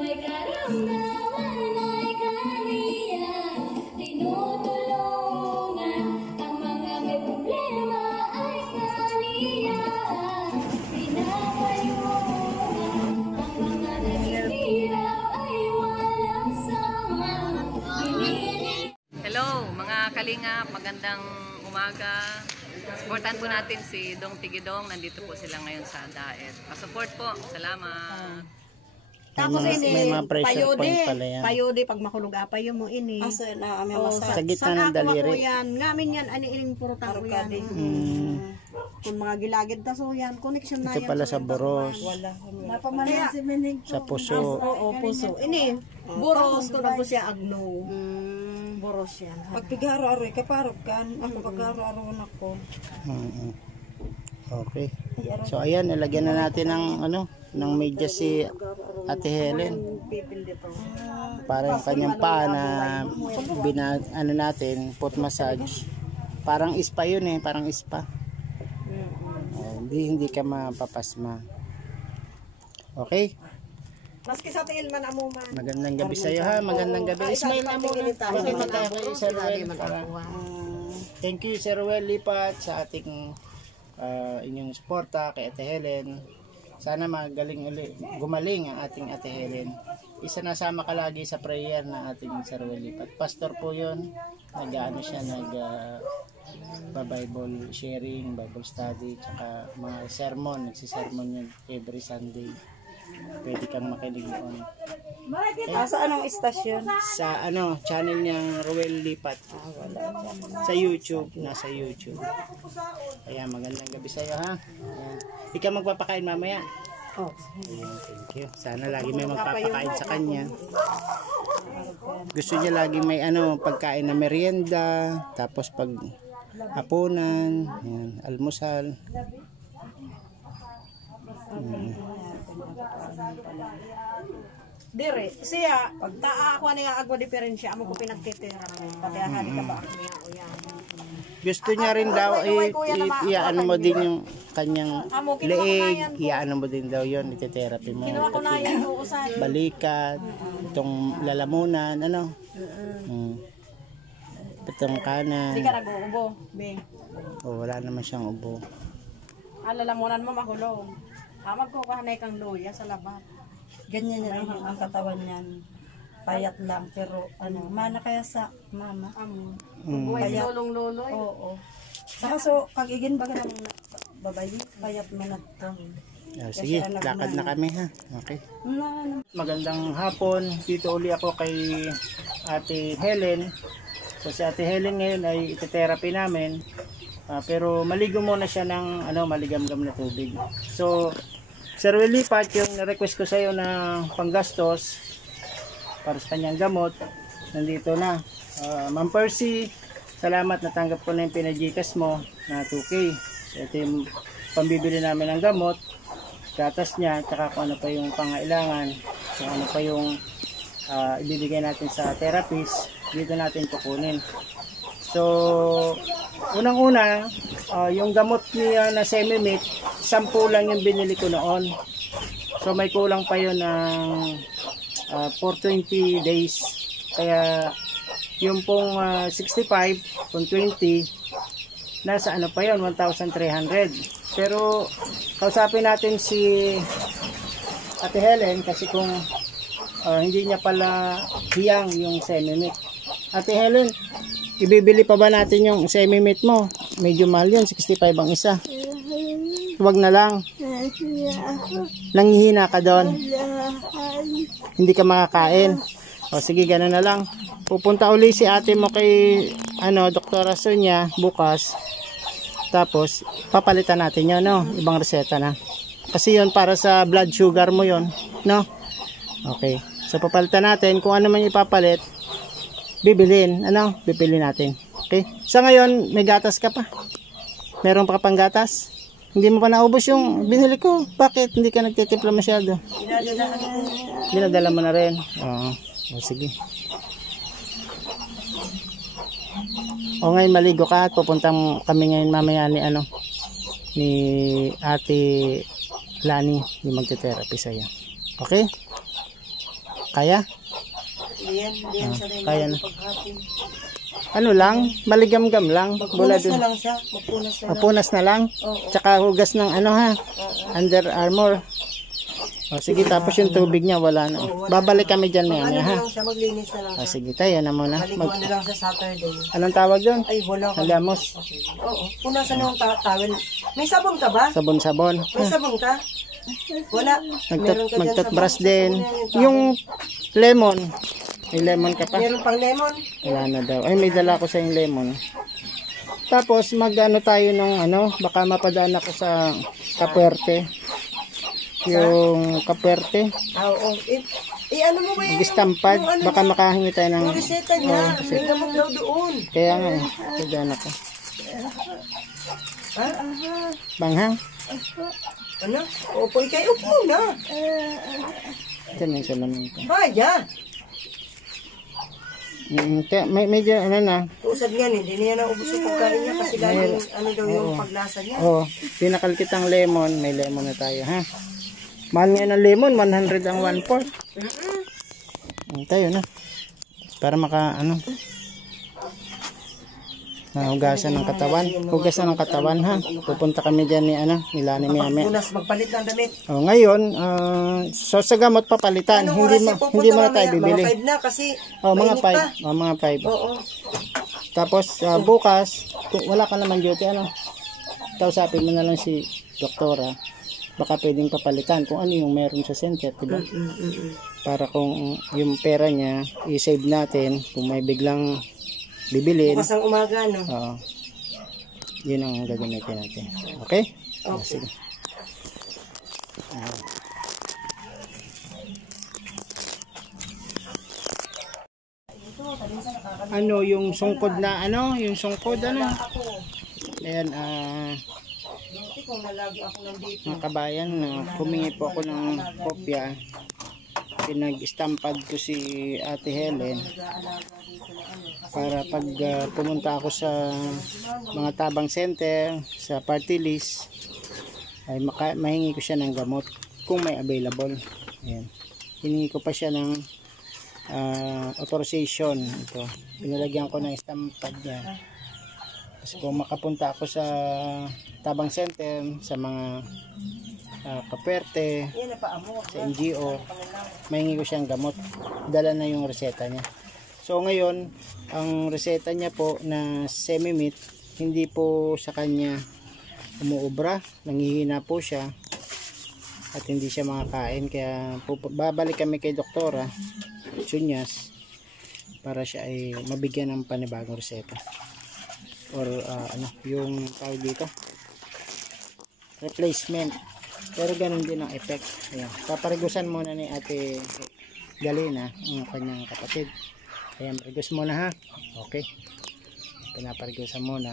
may karamdaman ay kaniya tinutulungan, ang mga may problema ay kaniya pinapayungan, ang mga naghihirap ay walang sama. Hello mga kalingap, magandang umaga. Supportan po natin si Dong Tigidong. Nandito po sila ngayon sa Daet. Pa-support po. Salamat. Tapos may mga pressure point pala yan. payode pag makulog apayo mo ini. Asa na may Oh, massage. Sa gitna ng daliri. Yan. Ngamin yan ani ining purutang ko yan. Kung mga gilagid ta so yan, connection na Ito yan. pala sa boros, Wala. Kaya, sa puso. oo, puso. Ini, boros ko na po siya agno. Boros yan. Pag pigaro-aro kaparog kan, ako pagaro-aro nako. Okay. So ayan, nilagyan na natin ng ng medyas si Ate Helen Pipil dito. para yung kanyang paa na natin, foot massage. Parang spa yun eh, parang spa. Hindi ka mapapasma. Okay? Maski sa tiil man amo man. Magandang gabi sa iyo ha. Magandang gabi. Ismail na muna. Okay, tayo kay Sir Ruel. Thank you Sir Ruel Lipat sa ating inyong suporta kay Ate Helen. Sana gumaling ang ating Ate Helen. Isa nasama ka lagi sa prayer na ating Sir Ruel Lipat. Pastor po yun. Nag-ano siya, Bible sharing, Bible study, tsaka mga sermon. Nagsisermon yun every Sunday. Pwede kang makinig doon. Sa anong istasyon? Sa channel niyang Ruel Lipat. Sa YouTube, nasa YouTube. Kaya magandang gabi sa iyo ha. Ayan. Ikaw magpapakain mamaya. Oh. Ayan, thank you. Sana lagi may magpapakain sa kanya. Gusto niya lagi may pagkain na merienda, tapos pag hapunan, ayan, almusal. Dire, siya, pag taa ako niya agwa diferensya, amo ko pinagtitira. Pati ahali ka ba ako niya o yan. Gusto niya rin daw iyaano mo din yung kanyang leeg, iyaano mo din daw yon, ite-therapy mo. Kinuha ko na yan, uusan. Balikat, itong lalamunan, itong kanan. Hindi ka nag-uubo, Bing. Wala naman siyang ubo. Alalamunan mo makulong. Magkukuhanay kang luya sa labat. Ganyan yan ang katawan niyan. Payat lang pero mana kaya sa mama. Buhay si Payat. lulong-luloy. Oo. Saka so kagigin baga ng babayi, payat man at Sige, lakad na kami ha. Okay. na. Magandang hapon. Dito uli ako kay Ate Helen. So si Ate Helen ngayon ay ite-therapy namin. Pero maligo muna siya ng maligamgam na tubig. So Sir Ruel Lipat, yung na-request ko sa iyo na panggastos para sa kanyang gamot, nandito na. Ma'am Percy, salamat, natanggap ko na yung pinagikas mo na 2K. So ito yung pambibili namin ng gamot, gatas niya, tsaka kung ano pa yung pangailangan, kung ano pa yung ibibigay natin sa therapist, dito natin kukunin. So unang-una, yung gamot niya na semi-meat, 10 lang yung binili ko noon. So may kulang pa yun ng for 20 days. Kaya yung pong 65, kung 20, nasa pa yun, 1,300. Pero kausapin natin si Ate Helen kasi kung hindi niya pala hiyang yung semi-meat. Ate Helen, ibibili pa ba natin yung semi-meat mo? Medyo mahal yun, 65 ang isa. Huwag na lang. Nanghihina ka doon. Hindi ka makakain. O sige, gano'n na lang. Pupunta uli si ate mo kay Dr. Sonia bukas. Tapos papalitan natin 'yon, ibang reseta na. Kasi 'yon para sa blood sugar mo 'yon, no? Okay. So papalitan natin kung ano man ipapalit. Bibilin, bibili natin. Okay? Sa ngayon, may gatas ka pa. Meron pa pang gatas? Hindi mo pa naubos yung binili ko. Bakit? Hindi ka nagtitimpla masyado. Dinadala mo na rin. Oo. Sige. O ngayon maligo ka at pupuntang kami ngayon mamaya ni Ate Lani yung magte-therapy sa'yo. Okay? Kaya? Diyan sa rin. Kaya na. Paghati. Ano lang, maligam-gam lang. Bula Magpunas na dun. lang siya. Magpunas na lang. Punas na lang. Oo. Tsaka hugas ng ano ha, Oo. Under Armour. O sige, tapos yung tubig niya wala na. Babalik kami dyan Ano maya na ha. lang siya, maglinis na lang O siya. sige, tayo na muna. Maliguan na lang sa Saturday. Anong tawag doon? Ay, wala ka. Halamos. Oo. Punasan yung towel. May sabon ka ba? Sabon-sabon. May sabon ka? Wala. Meron ka dyan Magtatbrush sabon. din. Sabon yan Yung lemon. May lemon ka pa? Meron pang lemon. Wala na daw. Ay, may dala ko sa yung lemon. Tapos, mag-ano tayo ng ano, baka mapadaan ako sa Kapwerte. Yung Kapwerte. Oo. Ano mo ba yun? Mag-stampad. Yung ano Baka niya? makahingi tayo ng... Yung reseta niya. May gamot daw doon. Kaya nga eh. Padaan ako. Ha? Banghang. Ano? Upo ikay. Upo na. Ito na yung salamin ko. Baya. Kaya may medyo ano na. Usad nga, hindi niya naubos yung pagkain niya kasi laging ano daw yung paglasa niya. Oo. Pinakal kitang lemon. May lemon na tayo ha. Mahal nga ng lemon. 100 ang 1/4. Tayo na. Para maka ano. Hugasan ng katawan. Hugasan ng katawan ha. Pupunta kami dyan ni ano. Nila ni Miyame. Punas, magpalit ng damit. Ngayon, so sa gamot papalitan. Anong oras siya Hindi mo na pupunta tayo mamaya? bibili. Mga 5 na kasi Mga mainit pa. 5. Mga 5. Oo. Tapos bukas, kung wala ka naman duty, ano, kausapin mo na lang si doktora. Baka pwedeng papalitan kung ano yung meron sa center, diba? Para kung yung pera niya, i-save natin kung may biglang bibilin. Bukas ang umaga, no? Oo. Yun ang gagamitin natin. Okay? Sige. Ano yung sungkod na ano? Yung sungkod ano? Ayan, Buti kung nalagi ako nandito. mga kabayan, humingi po ako ng kopya. Pinag-stampad ko si Ate Helen para pag pumunta ako sa mga tabang center, sa party list, ay mahingi ko siya ng gamot kung may available. Ayan. Hiningi ko pa siya ng authorization. Ito. Pinalagyan ko ng stampad niya. Kasi kung makapunta ako sa tabang center, sa mga Kapwerte, Yan na pa amo. sa NGO, mahingi ko siyang gamot. Dala na yung reseta niya. So ngayon, ang reseta niya po na semi-meat, hindi po sa kanya umuubra, nangihina po siya at hindi siya makakain. Kaya babalik kami kay Doktora Sunyas para siya ay mabigyan ng panibagong reseta. Or ano, yung tawag dito, replacement. Pero ganun din ang effect. Ayan. Paparigusan muna ni Ate Galina ang kanyang kapatid. Ayan, parigus muna ha. Okay. Pinaparigusan muna.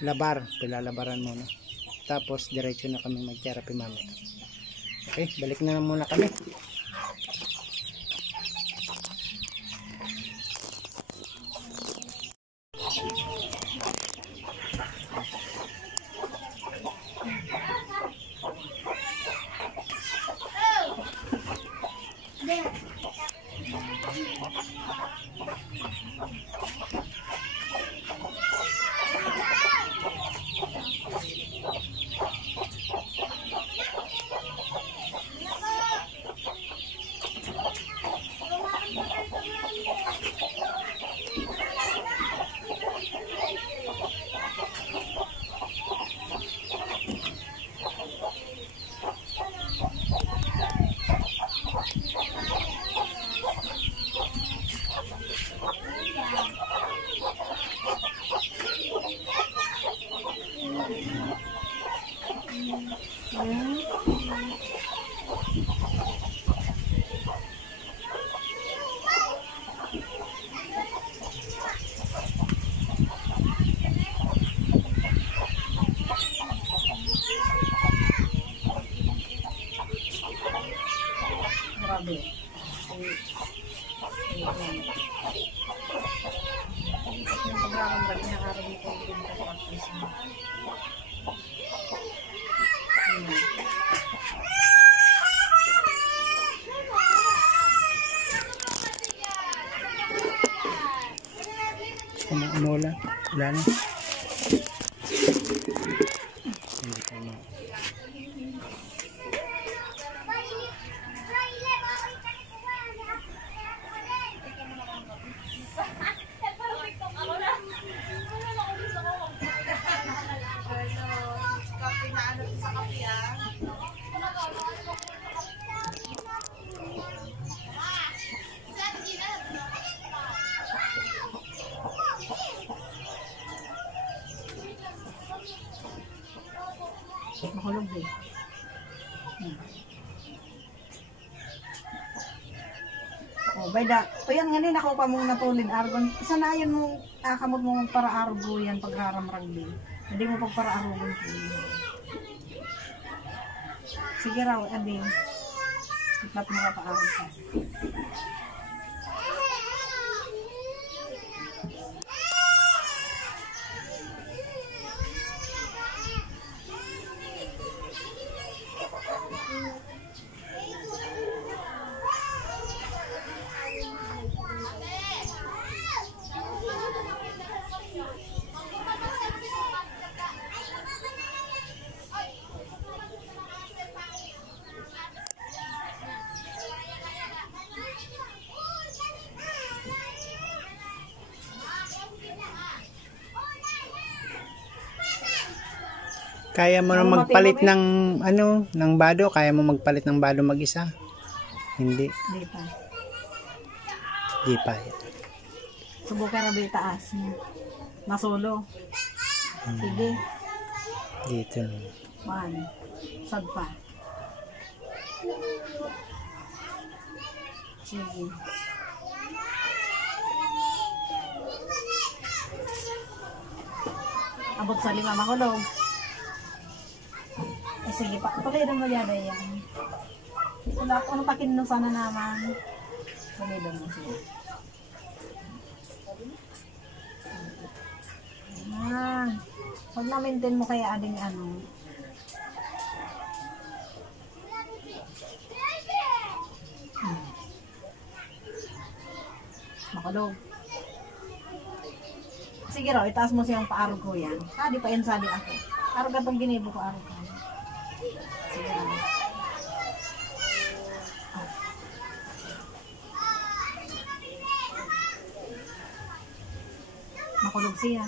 Pilalabaran muna. Tapos diretso na kami mag-therapy mamaya. Okay, balik na muna kami. Umulan. Wala na. Hindi ka na. Makulog eh. Oh, bayda. O yan nga ako pa mong natulid argon. Sanayan mo, kamot mo para argo yan pagharamrag din. Hindi mo pagpara argon. Sige raw, adi. Iklat mo ka pa argo. Kaya mo na magpalit ng ano, ng bado? Kaya mo magpalit ng bado mag-isa? Hindi. Di pa. Di pa. Subukan na ba itaas mo? Masolo. Sige. Dito. 1. Sad pa. Sige. Abot sa 5 makulog. Eh sige pa. Tuloy na mo yada yan. Wala ko. Ano pakinuno sana naman. Tuloy na mo siya. Pag na-maintain mo kaya ading ano. Makulog. Sige raw, itaas mo siyang paarog ko yan. Sadi pa yan, sadi ako. Arog atong ginibo ko, arog ko. Sige raw. Makulog siya.